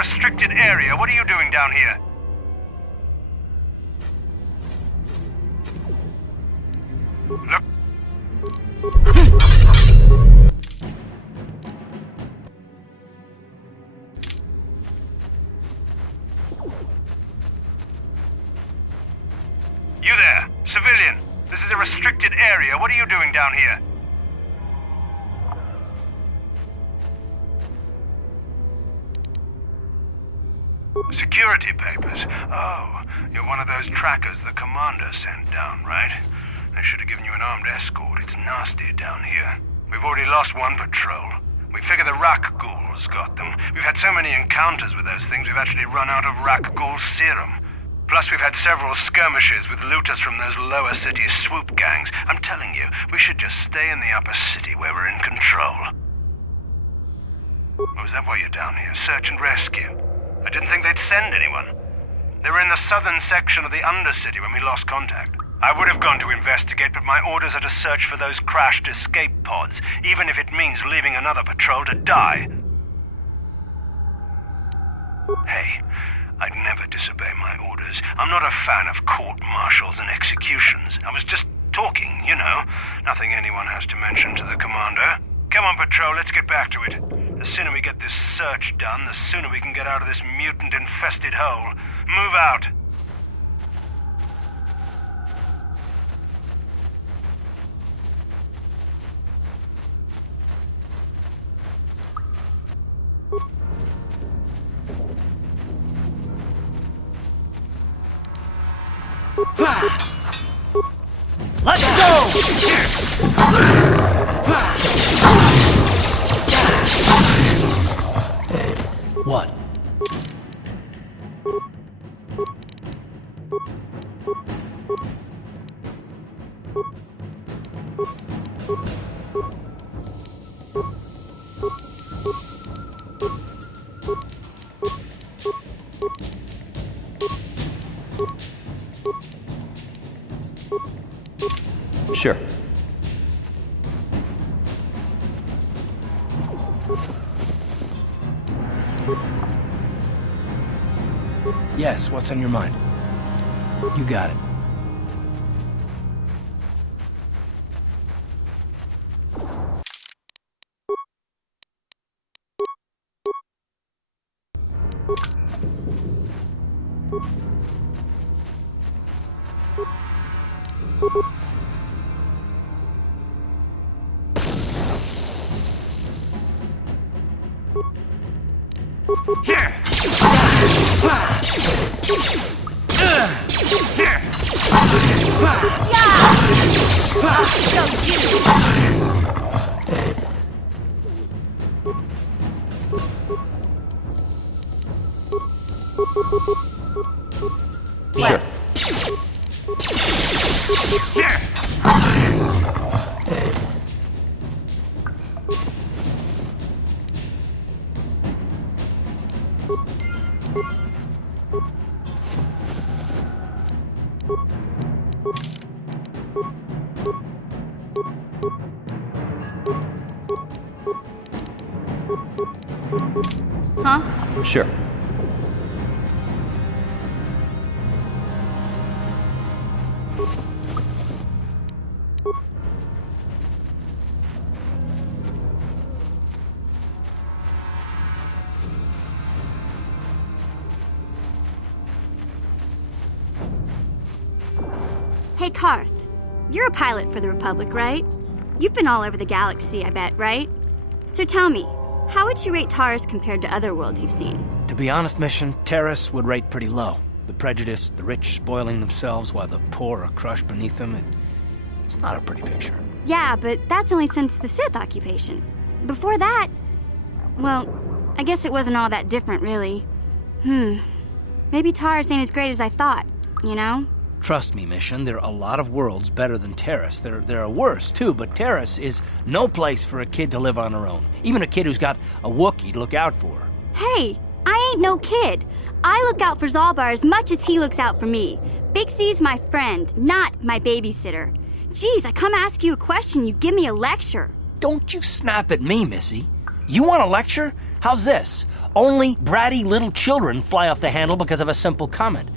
restricted area. What are you doing down here? Look. You there, civilian. This is a restricted area. What are you doing down here? Security papers. Oh, you're one of those trackers the commander sent down, right? They should have given you an armed escort. It's nasty down here. We've already lost one patrol. We figure the Rak ghouls got them. We've had so many encounters with those things, we've actually run out of Rak ghoul serum. Plus, we've had several skirmishes with looters from those lower city swoop gangs. I'm telling you, we should just stay in the upper city where we're in control. Oh, is that why you're down here? Search and rescue? I didn't think they'd send anyone. They were in the southern section of the Undercity when we lost contact. I would have gone to investigate, but my orders are to search for those crashed escape pods, even if it means leaving another patrol to die. Hey, I'd never disobey my orders. I'm not a fan of court-martials and executions. I was just talking, you know. Nothing anyone has to mention to the commander. Come on, patrol, let's get back to it. The sooner we get this search done, the sooner we can get out of this mutant-infested hole. Move out. Let's go! What? Sure. Yes, what's on your mind? You got it. Here! Sure. Huh? Sure. Hey, Karth. You're a pilot for the Republic, right? You've been all over the galaxy, I bet, right? So tell me, how would you rate Taurus compared to other worlds you've seen? To be honest, Mission, Terrace would rate pretty low. The prejudice, the rich spoiling themselves while the poor are crushed beneath them, it's not a pretty picture. Yeah, but that's only since the Sith occupation. Before that, well, I guess it wasn't all that different, really. Maybe Taurus ain't as great as I thought, you know? Trust me, Mission, there are a lot of worlds better than Terrace. There are worse, too, but Terrace is no place for a kid to live on her own. Even a kid who's got a Wookiee to look out for. Hey, I ain't no kid. I look out for Zalbar as much as he looks out for me. Big C's my friend, not my babysitter. Geez, I come ask you a question, you give me a lecture. Don't you snap at me, Missy. You want a lecture? How's this? Only bratty little children fly off the handle because of a simple comment.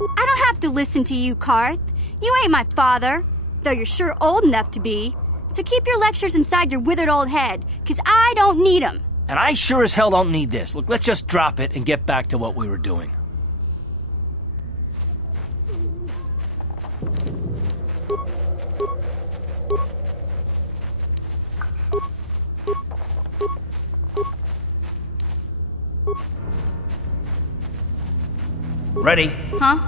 I don't have to listen to you, Karth. You ain't my father, though you're sure old enough to be. So keep your lectures inside your withered old head, 'cause I don't need 'em. And I sure as hell don't need this. Look, let's just drop it and get back to what we were doing. Ready? Huh?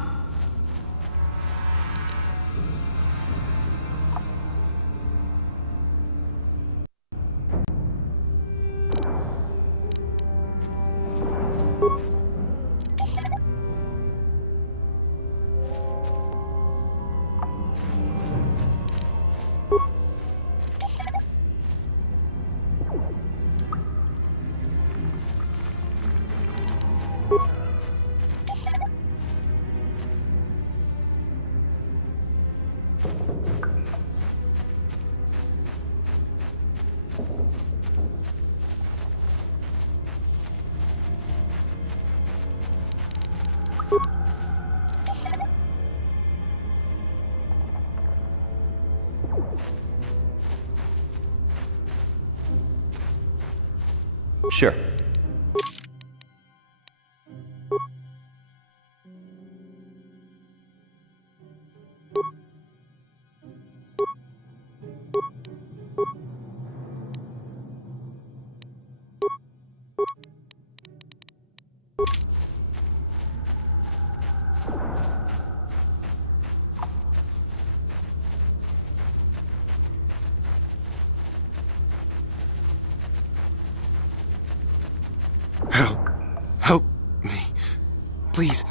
Sure. Help me. Please.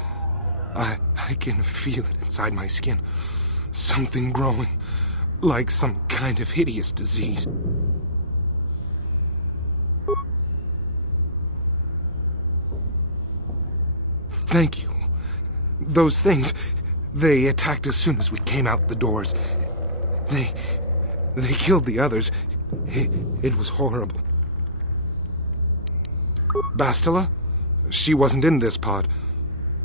I can feel it inside my skin. Something growing. Like some kind of hideous disease. Thank you. Those things, they attacked as soon as we came out the doors. They killed the others. It was horrible. Bastila? She wasn't in this pod.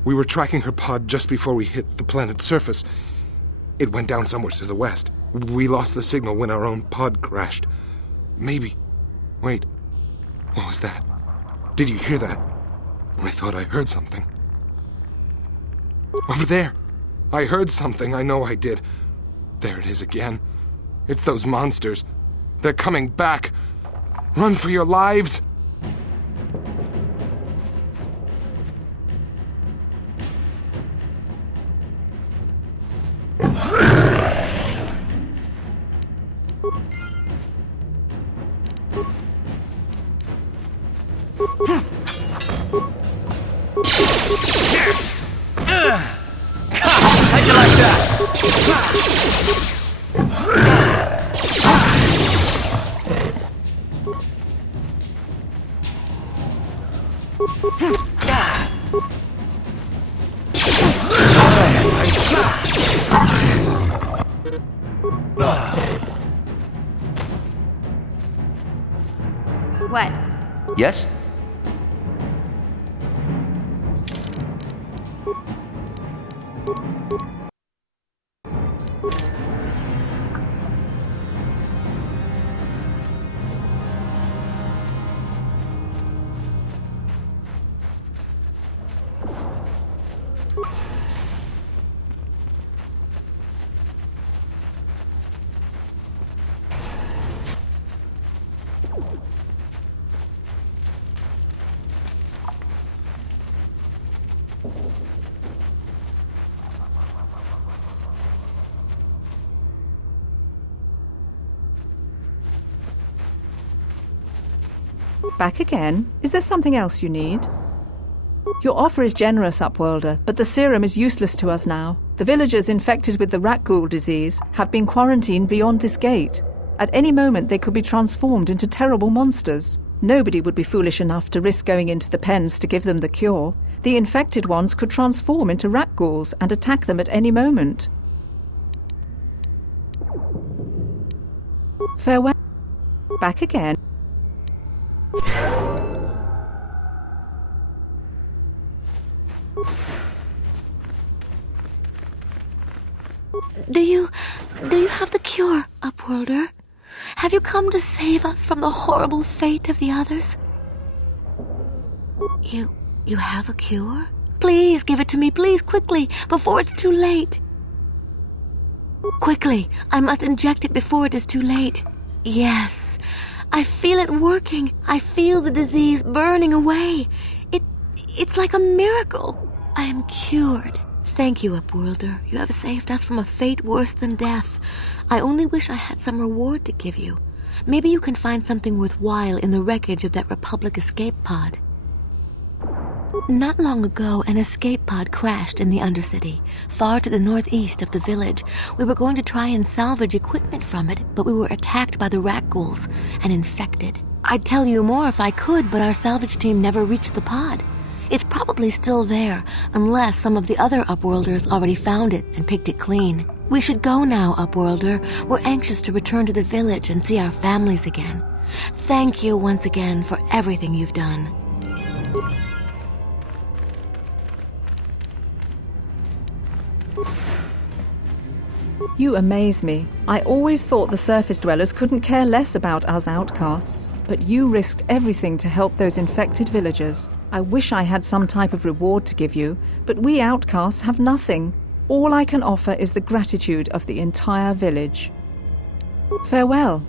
We were tracking her pod just before we hit the planet's surface. It went down somewhere to the west. We lost the signal when our own pod crashed. Maybe. Wait. What was that? Did you hear that? I thought I heard something. Over there. I heard something. I know I did. There it is again. It's those monsters. They're coming back. Run for your lives! How'd you like that? What? Yes? Back again? Is there something else you need? Your offer is generous, Upworlder, but the serum is useless to us now. The villagers infected with the rat ghoul disease have been quarantined beyond this gate. At any moment they could be transformed into terrible monsters. Nobody would be foolish enough to risk going into the pens to give them the cure. The infected ones could transform into rat ghouls and attack them at any moment. Farewell. Back again. Do you have the cure, Upworlder? Have you come to save us from the horrible fate of the others? You have a cure? Please give it to me, please, quickly, before it's too late. Quickly, I must inject it before it is too late. Yes, I feel it working. I feel the disease burning away. It's like a miracle. I am cured. Thank you, Upworlder. You have saved us from a fate worse than death. I only wish I had some reward to give you. Maybe you can find something worthwhile in the wreckage of that Republic escape pod. Not long ago, an escape pod crashed in the Undercity, far to the northeast of the village. We were going to try and salvage equipment from it, but we were attacked by the rat ghouls and infected. I'd tell you more if I could, but our salvage team never reached the pod. It's probably still there, unless some of the other Upworlders already found it and picked it clean. We should go now, Upworlder. We're anxious to return to the village and see our families again. Thank you once again for everything you've done. You amaze me. I always thought the surface dwellers couldn't care less about us outcasts, but you risked everything to help those infected villagers. I wish I had some type of reward to give you, but we outcasts have nothing. All I can offer is the gratitude of the entire village. Farewell.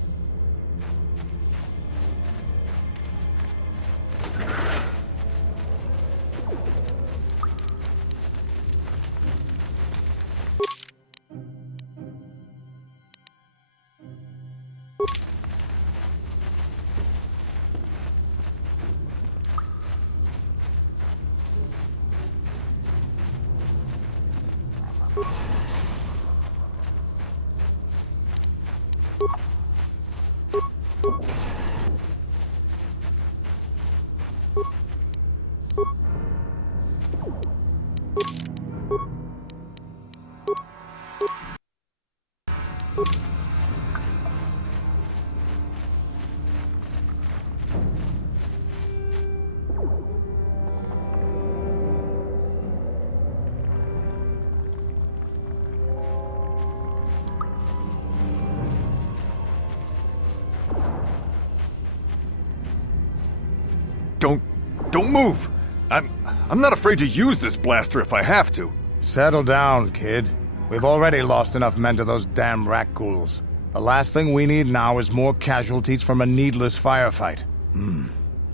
Don't move! I'm not afraid to use this blaster if I have to. Settle down, kid. We've already lost enough men to those damn rat ghouls. The last thing we need now is more casualties from a needless firefight.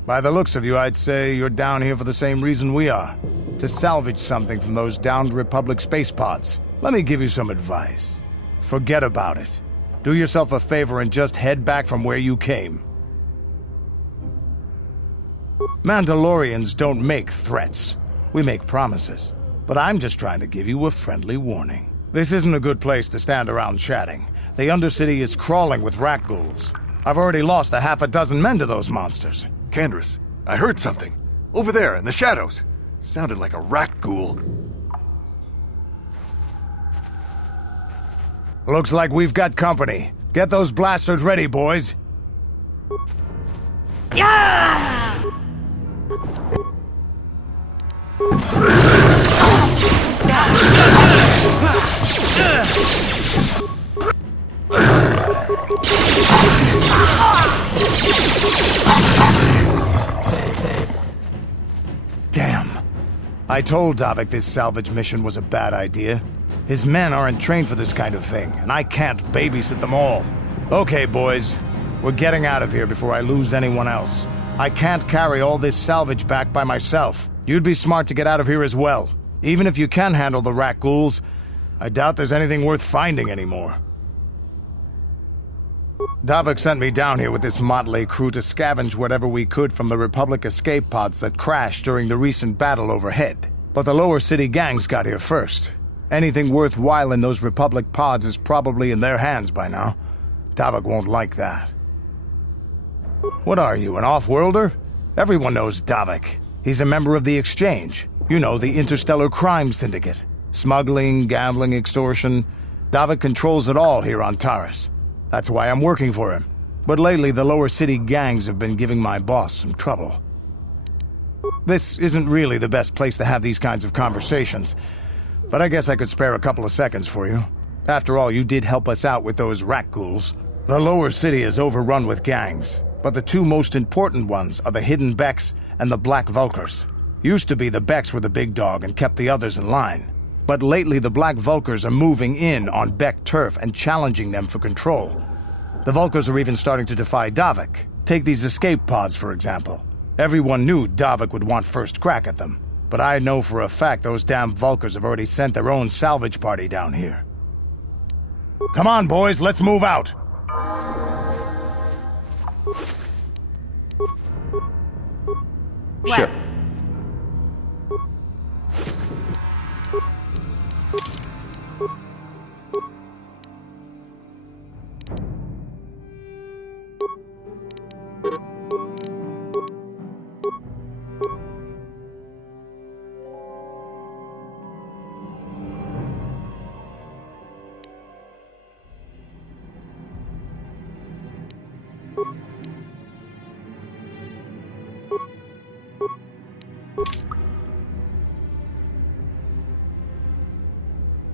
By the looks of you, I'd say you're down here for the same reason we are. To salvage something from those downed Republic space pods. Let me give you some advice. Forget about it. Do yourself a favor and just head back from where you came. Mandalorians don't make threats. We make promises. But I'm just trying to give you a friendly warning. This isn't a good place to stand around chatting. The Undercity is crawling with rat ghouls. I've already lost a half a dozen men to those monsters. Candace, I heard something. Over there, in the shadows. Sounded like a rat ghoul. Looks like we've got company. Get those blasters ready, boys. Yeah! Damn. I told Davik this salvage mission was a bad idea. His men aren't trained for this kind of thing, and I can't babysit them all. Okay, boys. We're getting out of here before I lose anyone else. I can't carry all this salvage back by myself. You'd be smart to get out of here as well. Even if you can handle the rat ghouls, I doubt there's anything worth finding anymore. Davik sent me down here with this motley crew to scavenge whatever we could from the Republic escape pods that crashed during the recent battle overhead. But the lower city gangs got here first. Anything worthwhile in those Republic pods is probably in their hands by now. Davik won't like that. What are you, an off-worlder? Everyone knows Davik. He's a member of the Exchange. You know, the Interstellar Crime Syndicate. Smuggling, gambling, extortion. Davik controls it all here on Taris. That's why I'm working for him. But lately, the lower city gangs have been giving my boss some trouble. This isn't really the best place to have these kinds of conversations, but I guess I could spare a couple of seconds for you. After all, you did help us out with those rat ghouls. The lower city is overrun with gangs, but the two most important ones are the Hidden Becks and the Black Vulkars. Used to be the Becks were the big dog and kept the others in line. But lately the Black Vulkars are moving in on Beck turf and challenging them for control. The Vulkars are even starting to defy Davik. Take these escape pods, for example. Everyone knew Davik would want first crack at them, but I know for a fact those damn Vulkars have already sent their own salvage party down here. Come on, boys, let's move out! Sure.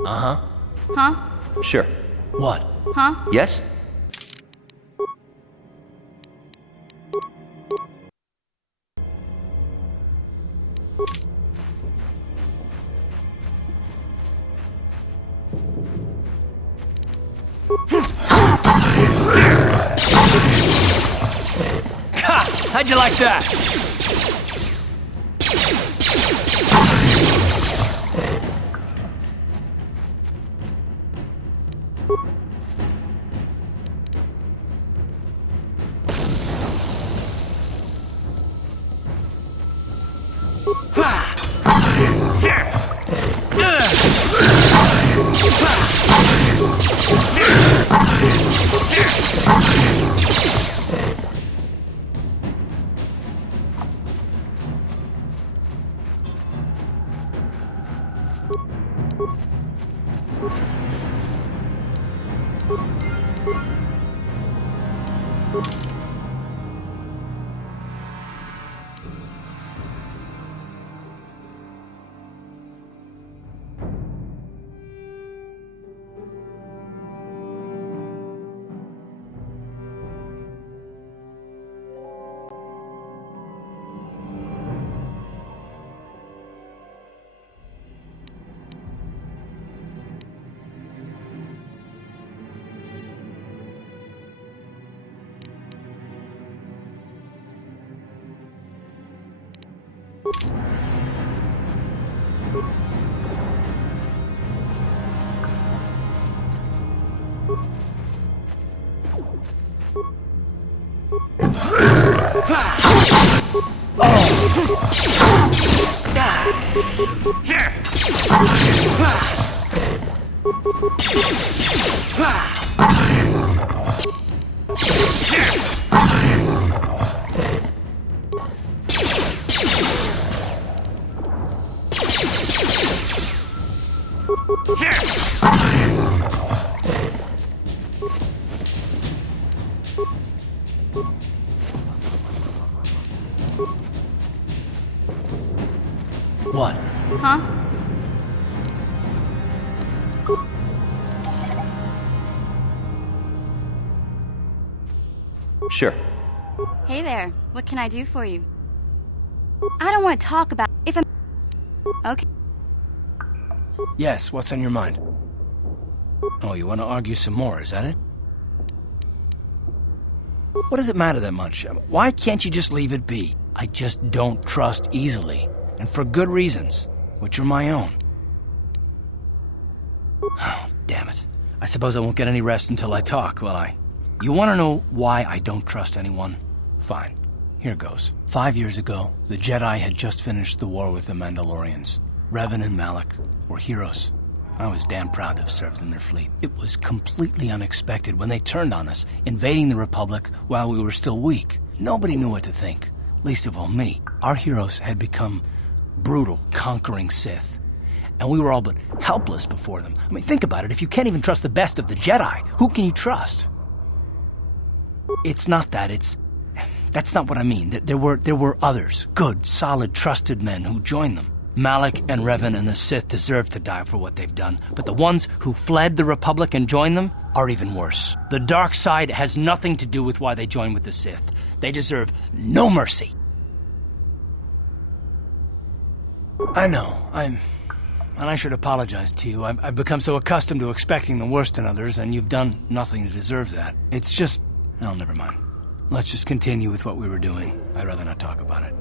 Uh-huh. Huh? Sure. What? Huh? Yes? Ha! How'd you like that? What? Huh? Sure. Hey there. What can I do for you? I don't want to talk about if I'm... Okay. Yes, what's on your mind? Oh, you want to argue some more, is that it? What does it matter that much? Why can't you just leave it be? I just don't trust easily, and for good reasons, which are my own. Oh, damn it. I suppose I won't get any rest until I talk, will I? You want to know why I don't trust anyone? Fine. Here goes. 5 years ago, the Jedi had just finished the war with the Mandalorians. Revan and Malak were heroes. I was damn proud to have served in their fleet. It was completely unexpected when they turned on us, invading the Republic while we were still weak. Nobody knew what to think, least of all me. Our heroes had become brutal, conquering Sith, and we were all but helpless before them. I mean, think about it. If you can't even trust the best of the Jedi, who can you trust? It's not that, That's not what I mean. There were others, good, solid, trusted men who joined them. Malik and Revan and the Sith deserve to die for what they've done, but the ones who fled the Republic and joined them are even worse. The dark side has nothing to do with why they joined with the Sith. They deserve no mercy. I know, and I should apologize to you. I've become so accustomed to expecting the worst in others, and you've done nothing to deserve that. It's just... Oh, never mind. Let's just continue with what we were doing. I'd rather not talk about it.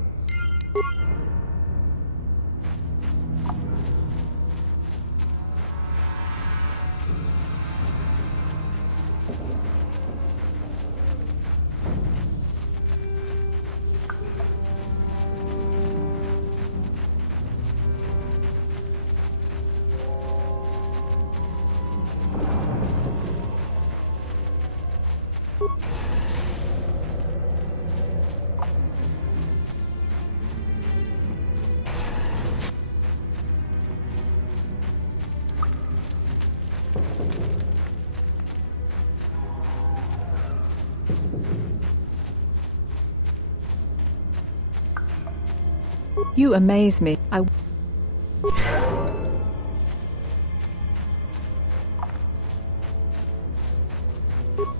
You amaze me.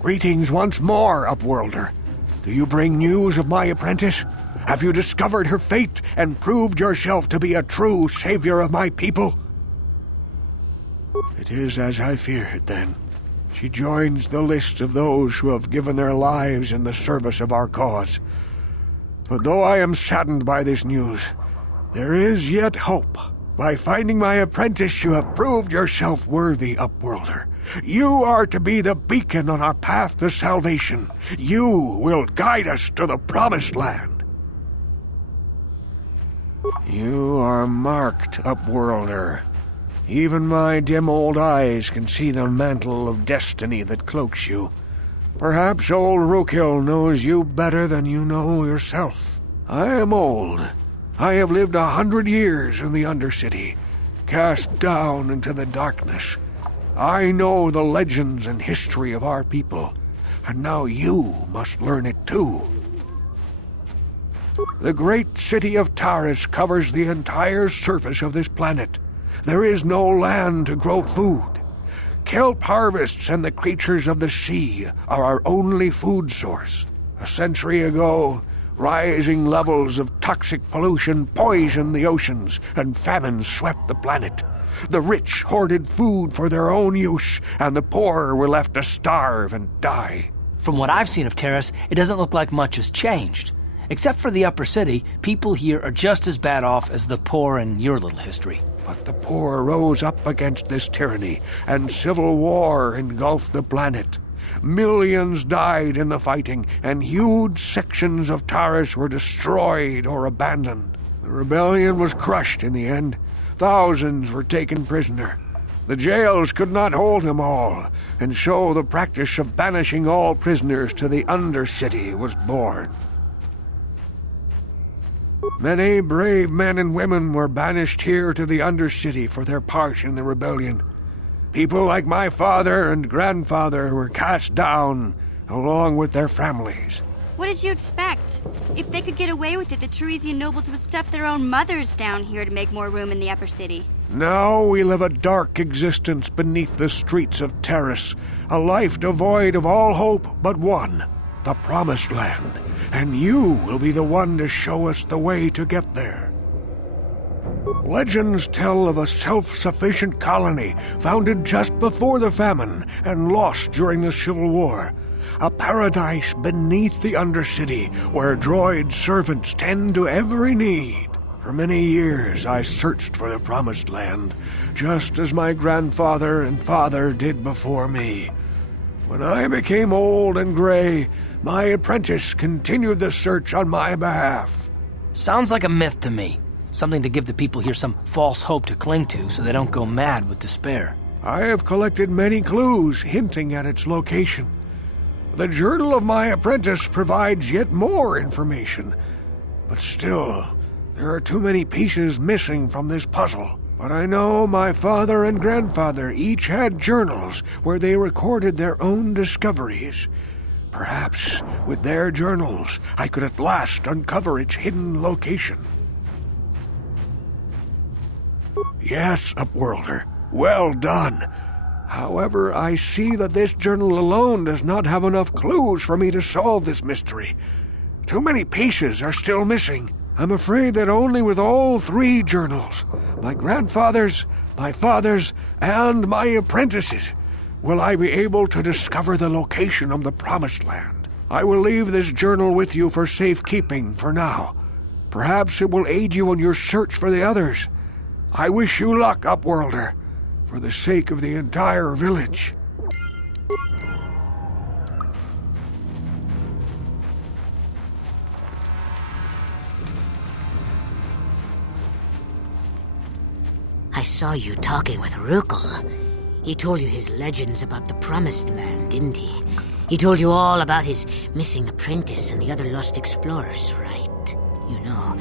Greetings once more, Upworlder. Do you bring news of my apprentice? Have you discovered her fate and proved yourself to be a true savior of my people? It is as I feared, then. She joins the list of those who have given their lives in the service of our cause. But though I am saddened by this news, there is yet hope. By finding my apprentice, you have proved yourself worthy, Upworlder. You are to be the beacon on our path to salvation. You will guide us to the Promised Land. You are marked, Upworlder. Even my dim old eyes can see the mantle of destiny that cloaks you. Perhaps old Rookhill knows you better than you know yourself. I am old. I have lived 100 years in the Undercity, cast down into the darkness. I know the legends and history of our people, and now you must learn it too. The great city of Taris covers the entire surface of this planet. There is no land to grow food. Kelp harvests and the creatures of the sea are our only food source. A century ago, rising levels of toxic pollution poisoned the oceans, and famine swept the planet. The rich hoarded food for their own use, and the poor were left to starve and die. From what I've seen of Taris, it doesn't look like much has changed. Except for the upper city, people here are just as bad off as the poor in your little history. But the poor rose up against this tyranny, and civil war engulfed the planet. Millions died in the fighting, and huge sections of Taris were destroyed or abandoned. The rebellion was crushed in the end. Thousands were taken prisoner. The jails could not hold them all, and so the practice of banishing all prisoners to the Undercity was born. Many brave men and women were banished here to the Undercity for their part in the rebellion. People like my father and grandfather were cast down, along with their families. What did you expect? If they could get away with it, the Teresian nobles would stuff their own mothers down here to make more room in the upper city. Now we live a dark existence beneath the streets of Taris, a life devoid of all hope but one, the Promised Land, and you will be the one to show us the way to get there. Legends tell of a self-sufficient colony founded just before the famine and lost during the Civil War. A paradise beneath the Undercity where droid servants tend to every need. For many years I searched for the Promised Land, just as my grandfather and father did before me. When I became old and gray, my apprentice continued the search on my behalf. Sounds like a myth to me. Something to give the people here some false hope to cling to so they don't go mad with despair. I have collected many clues hinting at its location. The journal of my apprentice provides yet more information. But still, there are too many pieces missing from this puzzle. But I know my father and grandfather each had journals where they recorded their own discoveries. Perhaps with their journals, I could at last uncover its hidden location. Yes, Upworlder, well done. However, I see that this journal alone does not have enough clues for me to solve this mystery. Too many pieces are still missing. I'm afraid that only with all 3 journals, my grandfather's, my father's, and my apprentice's, will I be able to discover the location of the Promised Land. I will leave this journal with you for safekeeping for now. Perhaps it will aid you in your search for the others. I wish you luck, Upworlder, for the sake of the entire village. I saw you talking with Rukel. He told you his legends about the Promised Land, didn't he? He told you all about his missing apprentice and the other lost explorers, right? You know,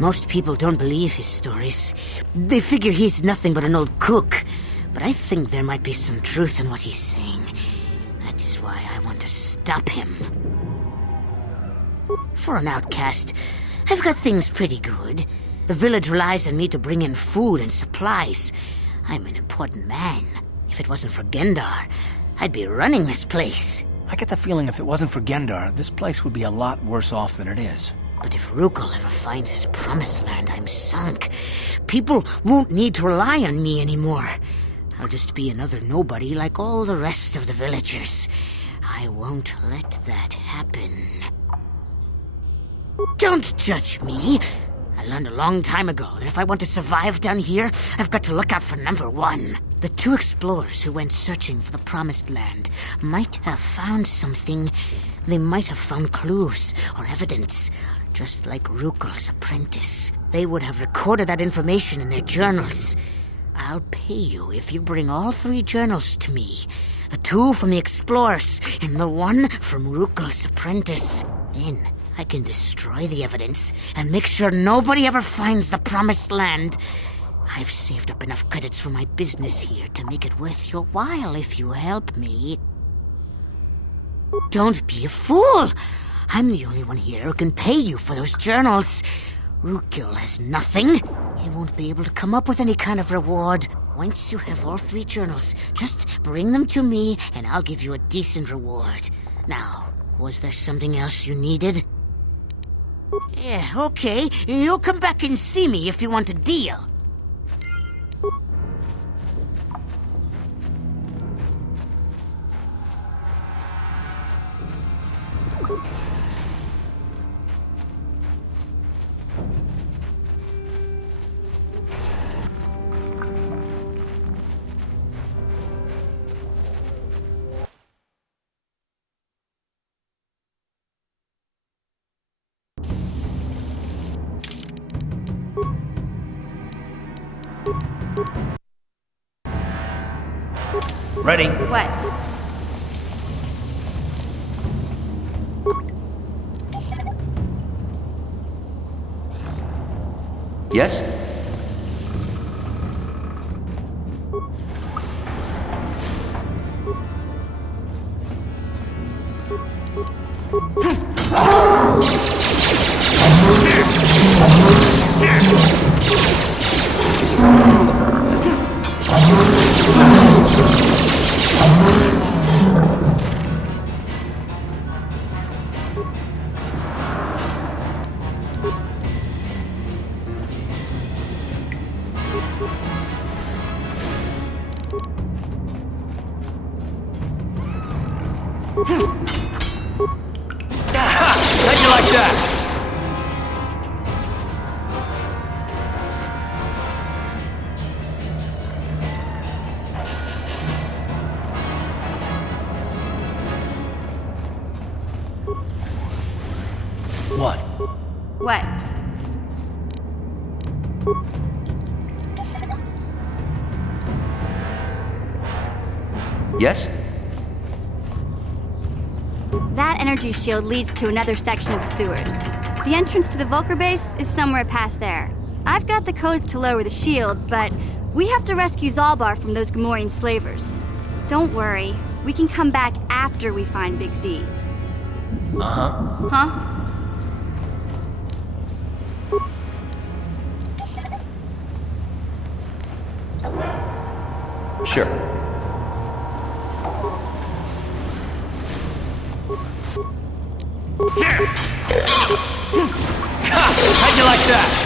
most people don't believe his stories. They figure he's nothing but an old cook. But I think there might be some truth in what he's saying. That's why I want to stop him. For an outcast, I've got things pretty good. The village relies on me to bring in food and supplies. I'm an important man. If it wasn't for Gendar, I'd be running this place. I get the feeling if it wasn't for Gendar, this place would be a lot worse off than it is. But if Rukel ever finds his Promised Land, I'm sunk. People won't need to rely on me anymore. I'll just be another nobody like all the rest of the villagers. I won't let that happen. Don't judge me. I learned a long time ago that if I want to survive down here, I've got to look out for number 1. The 2 explorers who went searching for the Promised Land might have found something. They might have found clues or evidence, just like Rukel's apprentice. They would have recorded that information in their journals. I'll pay you if you bring all 3 journals to me. The 2 from the explorers and the 1 from Rukel's apprentice. Then I can destroy the evidence and make sure nobody ever finds the Promised Land. I've saved up enough credits for my business here to make it worth your while if you help me. Don't be a fool! I'm the only one here who can pay you for those journals. Rukel has nothing. He won't be able to come up with any kind of reward. Once you have all 3 journals, just bring them to me and I'll give you a decent reward. Now, was there something else you needed? Yeah, okay. You'll come back and see me if you want a deal. Ready? What? Yes? How'd you like that? What? What? Yes? That energy shield leads to another section of the sewers. The entrance to the Volker base is somewhere past there. I've got the codes to lower the shield, but we have to rescue Zalbar from those Gamorrean slavers. Don't worry, we can come back after we find Big Z. Huh? Sure. How'd you like that?